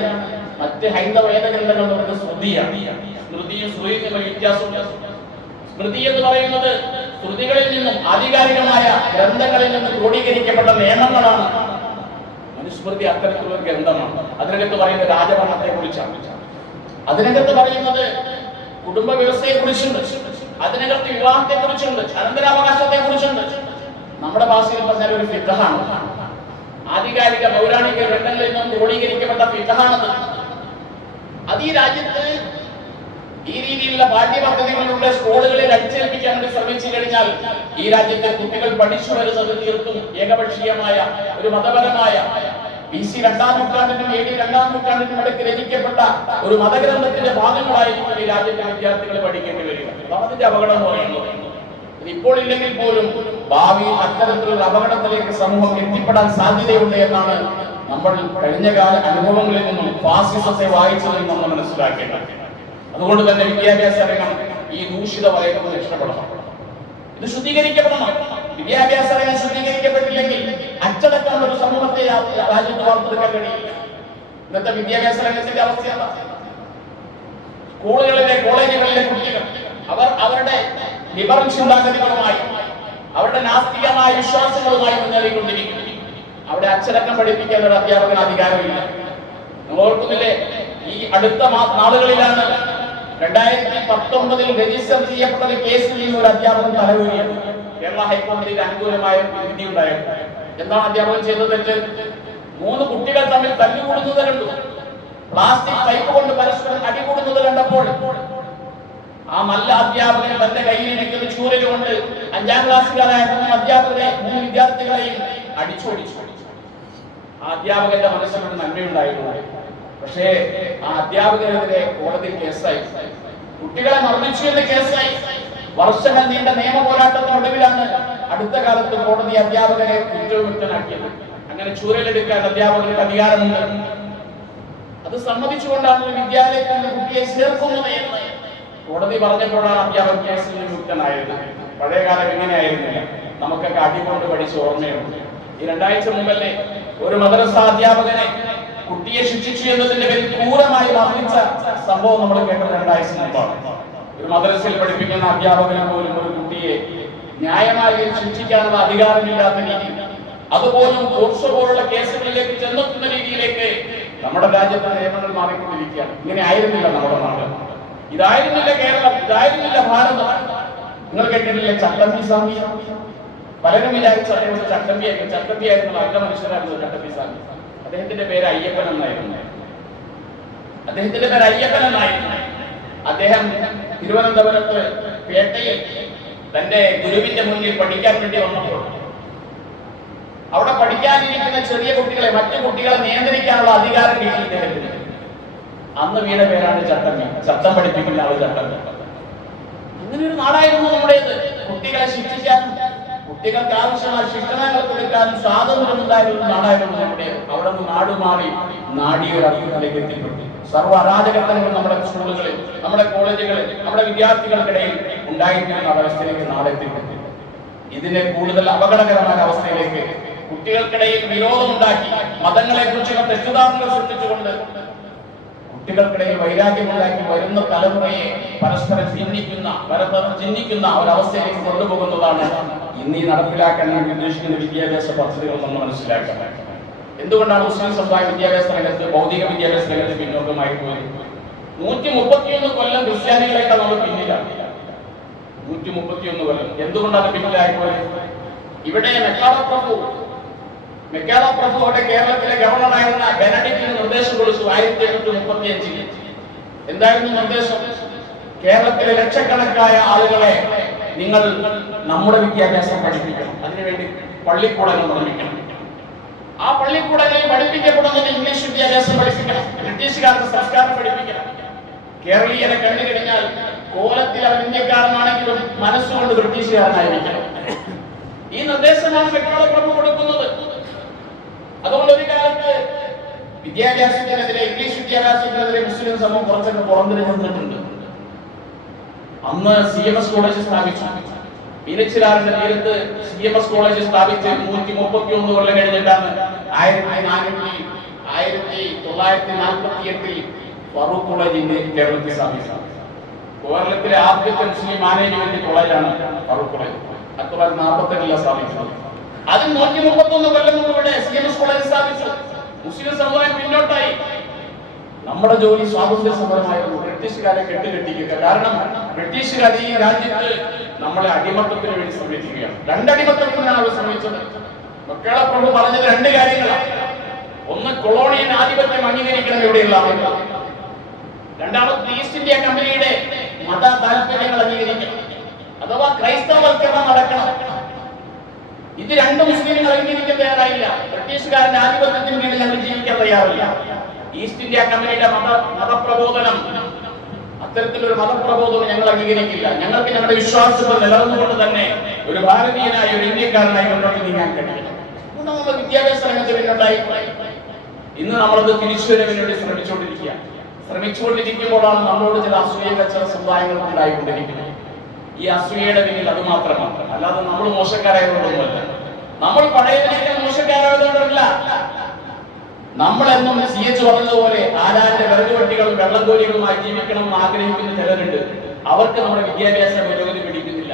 മറ്റ് ഹൈന്ദവ വേദഗ്രന്ഥങ്ങൾ പറയുന്നത് സ്മൃതിയാണ്. സ്മൃതിയും സ്മൃതിയും തമ്മിൽ വ്യത്യാസമുണ്ട്. സ്മൃതി എന്ന് പറയുന്നത് ശ്രുതികളിൽ നിന്നും ആധികാരികമായ ഗ്രന്ഥങ്ങളിൽ നിന്നും ക്രോഡീകരിക്കപ്പെട്ട നിയമങ്ങളാണ്. മനുസ്മൃതി അത്തരത്തിലുള്ള ഗ്രന്ഥമാണ്. അതിനകത്ത് പറയുന്നത് രാജഭരണത്തെ കുറിച്ചാണ്. അതിനകത്ത് പറയുന്നത് കുടുംബ വ്യവസ്ഥയെ കുറിച്ചുണ്ട്. അതിനകത്ത് വിവാഹത്തെ കുറിച്ചുണ്ട്, അനന്തരാവകാശത്തെ കുറിച്ചുണ്ട്. നമ്മുടെ ഭാഷയിൽ പറഞ്ഞാൽ ഒരു ഫിഖഹാണ്. ആധികാരിക പൗരാണിക ഗ്രന്ഥങ്ങളിൽ നിന്നും ക്രോഡീകരിക്കപ്പെട്ട ഫിഖഹാണത്. അത് ഈ രാജ്യത്ത് ഈ രീതിയിലുള്ള പാഠ്യപദ്ധതികളിലൂടെ സ്കൂളുകളിൽ അടിച്ചേൽപ്പിക്കാൻ വേണ്ടി ശ്രമിച്ചു കഴിഞ്ഞാൽ ഈ രാജ്യത്തെ കുട്ടികൾ പഠിച്ചു വരുന്നത് തീർത്തും ഏകപക്ഷീയമായ ഒരു മതപരമായ BC 2-ാം നൂറ്റാണ്ടിനും AD 2-ാം നൂറ്റാണ്ടിനും ഇടയ്ക്ക് രചിക്കപ്പെട്ട ഒരു മതഗ്രന്ഥത്തിന്റെ ഭാഗങ്ങളായിരിക്കും ഈ രാജ്യത്തെ വിദ്യാർത്ഥികൾ പഠിക്കേണ്ടി വരിക. അതാണ് അതിന്റെ അപകടം എന്ന് പറയുന്നത്. ഇപ്പോൾ ഇല്ലെങ്കിൽ പോലും ഭാവിയിൽ അത്തരത്തിലുള്ള അപകടത്തിലേക്ക് സമൂഹം എത്തിപ്പെടാൻ സാധ്യതയുണ്ട് എന്നാണ് നമ്മൾ കഴിഞ്ഞകാല അനുഭവങ്ങളിൽ നിന്നും ഫാസിസത്തെ വായിച്ചതിൽ നമ്മൾ മനസ്സിലാക്കേണ്ടത്. അതുകൊണ്ട് തന്നെ വിദ്യാഭ്യാസ രംഗം ഈ ദൂഷിത വലയത്തിൽ രക്ഷപ്പെടണം. ഇത് ശുദ്ധീകരിക്കപ്പെടണം. വിദ്യാഭ്യാസ രംഗം ശുദ്ധീകരിക്കപ്പെട്ടില്ലെങ്കിൽ അച്ചടക്കമുള്ള ഒരു സമൂഹത്തെ രാജ്യത്ത് വാർത്തെടുക്കാൻ കഴിയില്ല. ഇന്നത്തെ വിദ്യാഭ്യാസ രംഗത്തിന്റെ അവസ്ഥയാണ്. സ്കൂളുകളിലെ കോളേജുകളിലെ കുട്ടികൾ അവരുടെ ലിബറൽ ചിന്താഗതികളുമായി അവരുടെ നാസ്തികമായ വിശ്വാസങ്ങളുമായി മുന്നേറിക്കൊണ്ടിരിക്കുന്നു. അവിടെ അച്ചടക്കം പഠിപ്പിക്കാൻ ഒരു അധ്യാപകന് അധികാരമില്ല. നിങ്ങൾ ഓർക്കുന്നില്ലേ, ഈ അടുത്ത നാളുകളിലാണ് 2019 രജിസ്റ്റർ ചെയ്യപ്പെട്ട ഒരു കേസിൽ നിന്ന് ഒരു അധ്യാപകൻ തലവേറിയത്. കേരള ഹൈക്കോടതിയിൽ അനുകൂലമായ വിധി ഉണ്ടായിരുന്നു. എന്താണ് അധ്യാപകൻ ചെയ്തത്? 3 കുട്ടികൾ തമ്മിൽ തല്ലുകൂടുന്നത് കണ്ടു. പ്ലാസ്റ്റിക് പൈപ്പ് കൊണ്ട് പരസ്പരം അടികൂടുന്നത് കണ്ടപ്പോൾ ആ നല്ല അധ്യാപകൻ തന്റെ കയ്യിലിരിക്കുന്ന ചൂരൽ കൊണ്ട് 5ാം ക്ലാസ്സുകാരായ 3 അധ്യാപകരെ 3 വിദ്യാർത്ഥികളെയും അടിച്ചോടിച്ചു. ആ അധ്യാപകന്റെ മനസ്സിലൊരു നന്മയുണ്ടായിരുന്നു. പക്ഷേ ആ അധ്യാപകനെതിരെ കോടതിയിൽ കേസായി. കുട്ടികളെ മർദ്ദിച്ചു എന്ന് കേസായി. വർഷങ്ങൾ നീണ്ട നിയമ പോരാട്ടത്തിനൊടുവിലാണ് അടുത്ത കാലത്ത് കോടതി അധ്യാപകരെ കുറ്റവിമുക്തനാക്കിയത്. അങ്ങനെ ചൂരലെടുക്കാൻ അധ്യാപകർക്ക് അധികാരമുണ്ട്. അത് സമ്മതിച്ചുകൊണ്ടാണ് ഒരു വിദ്യാലയത്തിൽ നിന്ന് കുട്ടിയെ ചേർക്കുന്നത് എന്ന് കോടതി പറഞ്ഞപ്പോഴാണ് അധ്യാപകൻ കേസിൽ നിന്ന് മുക്തനായത്. പഴയകാലം എങ്ങനെയായിരുന്നില്ല, നമുക്കൊക്കെ അടികൊണ്ട് പഠിച്ച് ഓർമ്മയുണ്ട്. ഈ 2 ആഴ്ച മുമ്പല്ലേ ഒരു മദ്രസ അധ്യാപകനെ കുട്ടിയെ ശിക്ഷിച്ചു എന്നതിന്റെ പേരിൽ ക്രൂരമായി മർദ്ദിച്ച സംഭവം നമ്മൾ കേട്ടത് 2 ആഴ്ച മുമ്പാണ്. ഒരു മദ്രസയിൽ പഠിപ്പിക്കുന്ന അധ്യാപകനെ പോലും ഒരു കുട്ടിയെ ന്യായമായി ശിക്ഷിക്കാനുള്ള അധികാരമില്ലാത്ത രീതിയിൽ, അതുപോലും പോർഷോ പോലുള്ള കേസുകളിലേക്ക് ചെന്നെത്തുന്ന രീതിയിലേക്ക് നമ്മുടെ രാജ്യത്തെ നിയമങ്ങൾ മാറിക്കൊണ്ടിരിക്കുകയാണ്. ഇങ്ങനെ ആയിരുന്നില്ല നമ്മുടെ നാട്, ഇതായിരുന്നില്ല കേരളം, ഇതായിരുന്നില്ല ഭാരതം. നിങ്ങൾ കേട്ടിട്ടില്ലേ ചട്ടമ്പി സ്വാമി? പലരും വിചാരിച്ചു അദ്ദേഹം ചട്ടമ്പിയായിരുന്നു, നല്ല മനുഷ്യരായിരുന്നു ചട്ടമ്പി സ്വാമി. അദ്ദേഹത്തിന്റെ പേര് അയ്യപ്പൻ എന്നായിരുന്നു. അദ്ദേഹം തിരുവനന്തപുരത്ത് പേട്ടയിൽ തന്റെ ഗുരുവിന്റെ മുന്നിൽ പഠിക്കാൻ വേണ്ടി വന്നപ്പോൾ അവിടെ പഠിക്കാനിരിക്കുന്ന ചെറിയ കുട്ടികളെ, മറ്റു കുട്ടികളെ നിയന്ത്രിക്കാനുള്ള അധികാരം കിട്ടി ഇദ്ദേഹത്തിന്. അന്ന് വീണ പേരാണ് ചട്ടമ്പി. ശബ്ദം പഠിപ്പിക്കുന്ന ആള് ചട്ടമ്പി. അങ്ങനെ ഒരു നാടായിരുന്നു നമ്മുടേത്. കുട്ടികളെ ശിക്ഷിക്കാനും കുട്ടികൾക്ക് ആവശ്യമായ ശിക്ഷണങ്ങൾ കൊടുക്കാനും സ്വാതന്ത്ര്യമുണ്ടായിരുന്ന നാടായിരുന്നു നമ്മുടേത്. അവിടെ നിന്ന് നാടുമാറി നാടിയൊരു അർത്ഥത്തിലേക്ക് എത്തിപ്പെട്ടു. സർവ്വ അരാജകത്വങ്ങൾ നമ്മുടെ സ്കൂളുകളിൽ, നമ്മുടെ കോളേജുകളിൽ, നമ്മുടെ വിദ്യാർത്ഥികൾക്കിടയിൽ ഉണ്ടായിരിക്കുന്ന അവസ്ഥയിലേക്ക് നാടെത്തിപ്പെട്ടു. ഇതിനെ കൂടുതൽ അപകടകരമായ അവസ്ഥയിലേക്ക് കുട്ടികൾക്കിടയിൽ വിരോധമുണ്ടാക്കി, മതങ്ങളെ കുറിച്ചുള്ള തെറ്റിദ്ധാരണകൾ സൃഷ്ടിച്ചുകൊണ്ട് കുട്ടികൾക്കിടയിൽ വൈരാഗ്യമുണ്ടാക്കി വരുന്ന തലമുറയെ പരസ്പരം ചിഹ്നിക്കുന്ന ഒരവസ്ഥയിലേക്ക് കൊണ്ടുപോകുന്നതാണ് ഇന്ന് ഈ നടപ്പിലാക്കാൻ വേണ്ടി ഉദ്ദേശിക്കുന്ന വിദ്യാഭ്യാസ പദ്ധതികൾ നമ്മൾ മനസ്സിലാക്കണം. എന്തുകൊണ്ടാണ് മുസ്ലിം സമുദായ വിദ്യാഭ്യാസ രംഗത്ത്, ഭൗതിക വിദ്യാഭ്യാസ രംഗത്ത് പിന്നോക്കമായി പോയത്? 131 കൊല്ലം ക്രിസ്ത്യാനികളെക്കാൾ നമ്മൾ പിന്നിലാണ്. 131 കൊല്ലം. എന്തുകൊണ്ടാണ് പിന്നിലായി പോയത്? ഇവിടെ മെക്കാള പ്രഭു അവിടെ കേരളത്തിലെ ഗവർണറായിരുന്ന ബെനഡിക്റ്റിന് നിർദ്ദേശം കൊടുത്തു 1835. എന്തായിരുന്നു നിർദ്ദേശം? കേരളത്തിലെ ലക്ഷക്കണക്കായ ആളുകളെ നിങ്ങൾ നമ്മുടെ വിദ്യാഭ്യാസം പഠിപ്പിക്കണം. അതിനുവേണ്ടി പള്ളിക്കൂടങ്ങൾ നിർമ്മിക്കണം. ആ പള്ളിക്കൂടങ്ങളിൽ പഠിപ്പിക്കപ്പെടുന്നത് ഇംഗ്ലീഷ് വിദ്യാഭ്യാസം പഠിപ്പിക്കണം, ബ്രിട്ടീഷുകാരുടെ സംസ്കാരം പഠിപ്പിക്കണം. കേരളീയരെ കണ്ടു കഴിഞ്ഞാൽ കോലത്തിൽ അവൻ ഇന്ത്യക്കാരനാണെങ്കിലും മനസ്സുകൊണ്ട് ബ്രിട്ടീഷുകാരനായിരിക്കണം. ഈ നിർദ്ദേശമാണ് മെക്കാള പ്രഭു കൊടുക്കുന്നത്. അതുകൊണ്ട് ഒരു കാലത്ത് വിദ്യാഭ്യാസത്തിനെതിരെ, ഇംഗ്ലീഷ് വിദ്യാഭ്യാസത്തിനെതിരെ മുസ്ലിം സമൂഹം കുറച്ചൊക്കെ പുറംതിരിഞ്ഞിട്ടുണ്ട്. അന്ന് CMS കോളേജ് സ്ഥാപിച്ചു. മീനച്ചിലാറിന്റെ തീരത്ത് CMS കോളേജ് സ്ഥാപിച്ച് 131 കൊല്ലം കഴിഞ്ഞിട്ടാണ് 1948 ഫറൂഖ് കോളേജ് കേരളത്തിൽ സ്ഥാപിച്ചത്. കേരളത്തിലെ ആദ്യത്തെ മുസ്ലിം മാനേജ്മെന്റ് കോളേജാണ് ഫറൂഖ് കോളേജ്. 1948 സ്ഥാപിച്ചത്. അതിൽ 131 കൊല്ലം മുമ്പ് ഇവിടെ CMS കോളേജ് സ്ഥാപിച്ചു. മുസ്ലിം സമുദായം പിന്നോട്ടായി. നമ്മുടെ ജോലി സ്വാതന്ത്ര്യ സമരമായിരുന്നു, ബ്രിട്ടീഷുകാരെ കെട്ടുകെട്ടിക്കുക. കാരണം ബ്രിട്ടീഷുകാർ ഈ രാജ്യത്ത് നമ്മളെ അടിമത്തത്തിന് വേണ്ടി ശ്രമിക്കുകയാണ്. 2 അടിമത്തത്തിനാണ് അവർ ശ്രമിച്ചത്. മെക്കാള പ്രഭു പറഞ്ഞത് 2 കാര്യങ്ങളാണ്. ഒന്ന്, കൊളോണിയൻ ആധിപത്യം അംഗീകരിക്കണം ഇവിടെയുള്ള ആളുകൾ. രണ്ടാമത്, ഈസ്റ്റ് ഇന്ത്യ കമ്പനിയുടെ മത താല്പര്യങ്ങൾ അംഗീകരിക്കണം, അഥവാ ക്രൈസ്തവവൽക്കരണം നടക്കണം. ഇത് 2 മുസ്ലിങ്ങൾ അംഗീകരിക്കാൻ തയ്യാറായില്ല. ബ്രിട്ടീഷുകാരന്റെ ആധിപത്യത്തിന് വേണ്ടി ഞങ്ങൾ ജീവിക്കാൻ തയ്യാറില്ല. ഈസ്റ്റ് ഇന്ത്യ കമ്പനിയുടെ മതപ്രബോധനം, അത്തരത്തിലൊരു മതപ്രബോധനം ഞങ്ങൾ അംഗീകരിക്കില്ല. ഞങ്ങൾക്ക് ഞങ്ങളുടെ വിശ്വാസത്തിൽ നിലനിന്നുകൊണ്ട് തന്നെ ഒരു ഭാരതീയനായ, ഒരു ഇന്ത്യക്കാരനായി മുന്നോട്ട് നീങ്ങാൻ കഴിയില്ല. അതുകൊണ്ട് നമ്മൾ വിദ്യാഭ്യാസ രംഗത്ത് പിന്നോട്ടായി. ഇന്ന് നമ്മളത് തിരിച്ചുവരവിന് വേണ്ടി ശ്രമിച്ചുകൊണ്ടിരിക്കുമ്പോഴാണ് നമ്മളോട് ചില അസൂയ കച്ചവട സമുദായങ്ങൾ ഉണ്ടായിക്കൊണ്ടിരിക്കുന്നത്. ഈ അസൂയയുടെ പിന്നിൽ അത് മാത്രമാണ്, അല്ലാതെ നമ്മൾ മോശക്കാരായതുകൊണ്ടൊന്നുമല്ല. നമ്മൾ പഴയതിനേക്കാൾ മോശക്കാരായതുകൊണ്ടല്ല. നമ്മളെന്നും CH പറഞ്ഞതുപോലെ ആരാന്റെ വിറകുവെട്ടികളും വെള്ളം കോരികളുമായി ജീവിക്കണമെന്ന് ആഗ്രഹിക്കുന്ന ചിലരുണ്ട്. അവർക്ക് നമ്മുടെ വിദ്യാഭ്യാസ പുരോഗതി പിടിക്കുന്നില്ല.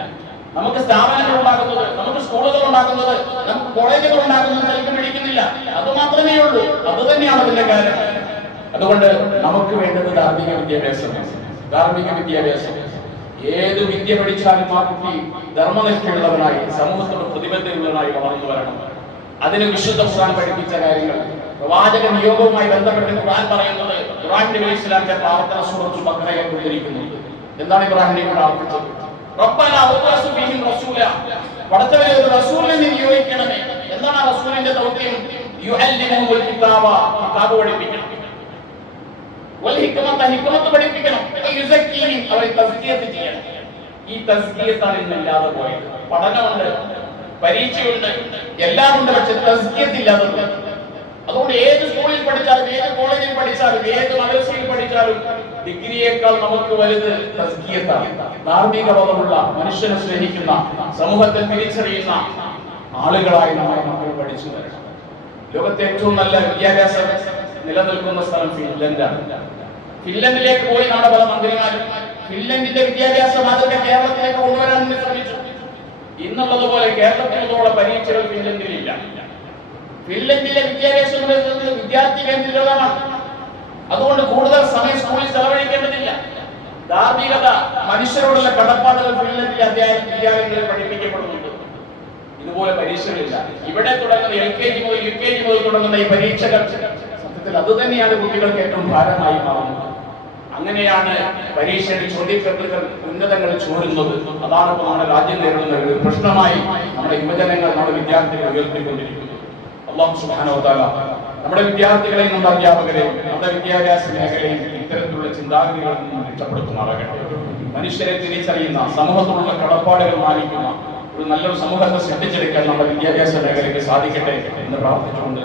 നമുക്ക് സ്ഥാപനങ്ങൾ ഉണ്ടാകുന്നത്, നമുക്ക് സ്കൂളുകൾ ഉണ്ടാകുന്നത്, നമുക്ക് കോളേജുകൾ ഉണ്ടാകുന്നത് ചിലപ്പോൾ പിടിക്കുന്നില്ല. അത് മാത്രമേ ഉള്ളൂ. അത് തന്നെയാണ് അതിന്റെ കാരണം. അതുകൊണ്ട് നമുക്ക് വേണ്ടത് ധാർമ്മിക വിദ്യാഭ്യാസമാണ്. ധാർമ്മിക വിദ്യാഭ്യാസം. ഏത് വിദ്യ പഠിച്ചാലും ആ കുട്ടി ധർമ്മനിഷ്ഠയുള്ളവനായി, സമൂഹത്തോട് പ്രതിബദ്ധതയുള്ളവനായി വളർന്നു വരണം. അതിന് വിശുദ്ധ ഖുർആൻ പഠിപ്പിച്ച കാര്യങ്ങൾ, പ്രവാചക നിയോഗവുമായി ബന്ധപ്പെട്ട് ഖുർആൻ പറയുന്നത്, ഖുർആൻ നബി ഇസ്ലാമിന്റെ പ്രാർത്ഥന സൂറത്തുൽ ബഖറയിൽ ഉദ്ധരിക്കുന്നുണ്ട്. എന്താണ് ഇബ്രാഹിം നബി പ്രാർത്ഥിച്ചത്? റബ്ബനാ വബഅസ് ഫീഹിം റസൂല, പടച്ചവനെ ഒരു റസൂലിനെ നിയോഗിക്കണമേ. എന്താണ് ആ റസൂലിന്റെ ദൗത്യം? യുഅല്ലിമുൽ കിതാബ, കിതാബ് പഠിപ്പിക്കണം. വൽ ഹിക്മത, ഹിക്മത്ത് പഠിപ്പിക്കണം. യുസക്കീഹിം, അവരെ തസ്കിയത്ത് ചെയ്യണം. ഈ തസ്കിയത്താണ് ഇന്നില്ലാതെ പോയത്. പഠനമുണ്ട്, പരീക്ഷയുണ്ട്, എല്ലാം ഉണ്ട്, പക്ഷെ തസ്കിയത്ത് ഇല്ലാതെ പോയി. അതുകൊണ്ട് ഏത് സ്കൂളിൽ പഠിച്ചാലും, ഏത് കോളേജിൽ പഠിച്ചാലും, ഏത് മദ്രസയിൽ പഠിച്ചാലും ഡിഗ്രിയേക്കാൾ നമുക്ക് വലുത് തസ്കിയത്താണ്. ധാർമ്മിക ബോധമുള്ള, മനുഷ്യനെ സ്നേഹിക്കുന്ന, സമൂഹത്തെ തിരിച്ചറിയുന്ന ആളുകളായി നമ്മുടെ മക്കൾ പഠിച്ചു വരണം. ലോകത്തെ ഏറ്റവും നല്ല വിദ്യാഭ്യാസം നിലനിൽക്കുന്ന സ്ഥലം ഫിൻലൻഡാണ്. ഫിൻലൻഡിലേക്ക് പോയി നമ്മുടെ പല മന്ത്രിമാരും ഫിൻലൻഡിന്റെ വിദ്യാഭ്യാസ മാതൃക കേരളത്തിലേക്ക് കൊണ്ടുവരാൻ വേണ്ടി ശ്രമിച്ചു. ഇന്നുള്ളതുപോലെ കേരളത്തിലുള്ള പരീക്ഷകൾ ഫിൻലൻഡിലില്ല. ഫിൻലൻഡിലെ വിദ്യാഭ്യാസം വിദ്യാർത്ഥി കേന്ദ്രീകൃതമാണ്. അതുകൊണ്ട് കൂടുതൽ സമയം സ്കൂളിൽ ചെലവഴിക്കേണ്ടതില്ല. ധാർമ്മികത, മനുഷ്യരോടുള്ള കടപ്പാടുകൾ ഫിൻലൻഡിലെ വിദ്യാലയങ്ങളിൽ പഠിപ്പിക്കപ്പെടുന്നുണ്ട്. ഇതുപോലെ പരീക്ഷകളില്ല. ഇവിടെ തുടങ്ങുന്ന LKG മുതൽ UKG മുതൽ തുടങ്ങുന്ന ഈ പരീക്ഷകൾ സത്യത്തിൽ അത് തന്നെയാണ് കുട്ടികൾക്ക് ഏറ്റവും ഭാരമായി മാറുന്നത്. അങ്ങനെയാണ് പരീക്ഷയുടെ ചോദ്യപേപ്പറുകൾ ഉന്നതങ്ങളിൽ ചോരുന്നത്. അതാണ് ഇപ്പോൾ നമ്മുടെ രാജ്യം നേരിടുന്ന ഒരു പ്രശ്നമായി നമ്മുടെ യുവജനങ്ങൾ, നമ്മുടെ വിദ്യാർത്ഥികൾ ഉയർത്തിക്കൊണ്ടിരിക്കുന്നത്. അല്ലാഹു സുബ്ഹാനഹു വ തആല നമ്മുടെ വിദ്യാർത്ഥികളെയും നമ്മുടെ അധ്യാപകരെയും നമ്മുടെ വിദ്യാഭ്യാസ മേഖലയും ഇത്തരത്തിലുള്ള ചിന്താഗതികളിൽ നിന്നും രക്ഷപ്പെടുത്തുമാറാകട്ടെ. മനുഷ്യരെ തിരിച്ചറിയുന്ന, സമൂഹത്തോടുള്ള കടപ്പാടുകൾ മാനിക്കുന്ന ഒരു നല്ലൊരു സമൂഹത്തെ സൃഷ്ടിച്ചെടുക്കാൻ നമ്മുടെ വിദ്യാഭ്യാസ മേഖലയ്ക്ക് സാധിക്കട്ടെ എന്ന് പ്രാർത്ഥിച്ചുകൊണ്ട്